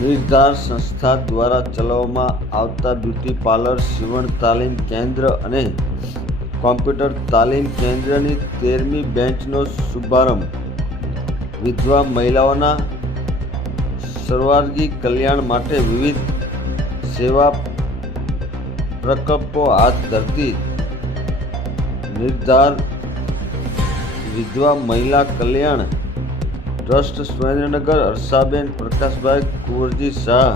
નિર્ધાર સંસ્થા દ્વારા ચલાવવામાં આવતા બ્યુટી પાર્લર, સીવણ તાલીમ કેન્દ્ર અને કોમ્પ્યુટર તાલીમ કેન્દ્રની 13મી બેન્ચનો શુભારંભ. વિધવા મહિલાઓના સર્વાંગી કલ્યાણ માટે વિવિધ સેવા પ્રકલ્પો હાથ ધરતી Nirdhar Vidhva Mahila Kalyan trust Surendranagar. Harshaben Prakashbhai Kunvarji Shah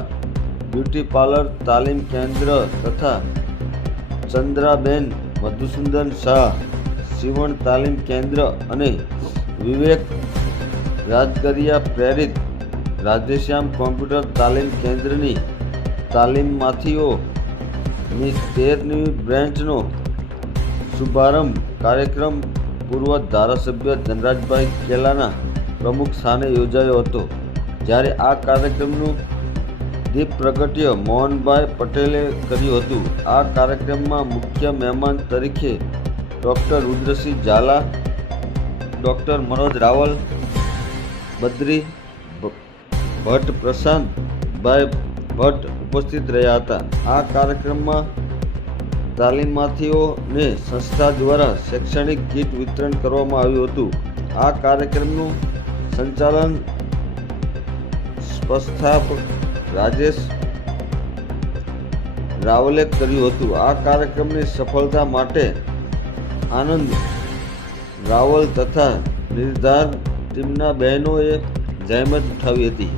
beauty parlour તાલીમ કેન્દ્ર તથા ચંદ્રાબેન મધુસૂદન શાહ સીવણ તાલીમ કેન્દ્ર અને વિવેક રાજગરિયા પ્રેરિત રાધેશ્યામ કોમ્પ્યુટર તાલીમ કેન્દ્રની તાલીમાર્થીઓની 13મી બ્રાન્ચનો શુભારંભ કાર્યક્રમ પૂર્વ ધારાસભ્ય ધનરાજભાઈ કેલાના પ્રમુખ સ્થાને યોજાયો હતો. જ્યારે આ કાર્યક્રમનું દીપ પ્રગટ્ય મોહનભાઈ પટેલે કર્યું હતું. આ કાર્યક્રમમાં મુખ્ય મહેમાન તરીકે ડૉક્ટર રુદ્રસિંહ ઝાલા, ડૉક્ટર મનોજ રાવલ, બદ્રી ભટ્ટ, પ્રશાંતભાઈ ભટ્ટ ઉપસ્થિત રહ્યા હતા. આ કાર્યક્રમમાં તાલીમાર્થીઓને સંસ્થા દ્વારા શૈક્ષણિક કીટ વિતરણ કરવામાં આવ્યું હતું. આ કાર્યક્રમનું સંચાલન સંસ્થાપક રાજેશ રાવલે કર્યું હતું. આ કાર્યક્રમની સફળતા માટે આનંદ રાવલ તથા નિર્ધાર ટીમના બહેનોએ જહેમત ઉઠાવી હતી.